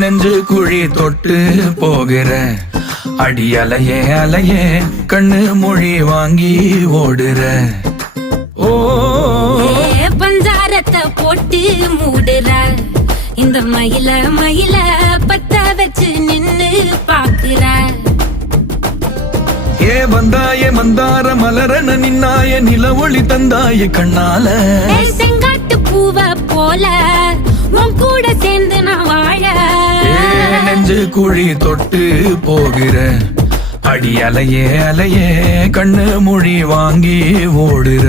நெஞ்சு குழி தொட்டு போகிற அடி அலையே அலையே கண்ணு மொழி வாங்கி ஓடுற. ஓ பஞ்சாரத்தை போட்டு மூடுற இந்த மயில மயில பத்த வச்சு நின்னு பாக்குற. ஏ வந்தாய மந்தார மலரன நின்னாய நில ஒளி தந்தாய கண்ணால. செங்காட்டு பூவ போல உன் கூட சேர்ந்து நான் வாழ. நெஞ்சு குழி தொட்டு போகிற அடி அலையே அலையே கண்ணு மொழி வாங்கி ஓடுற.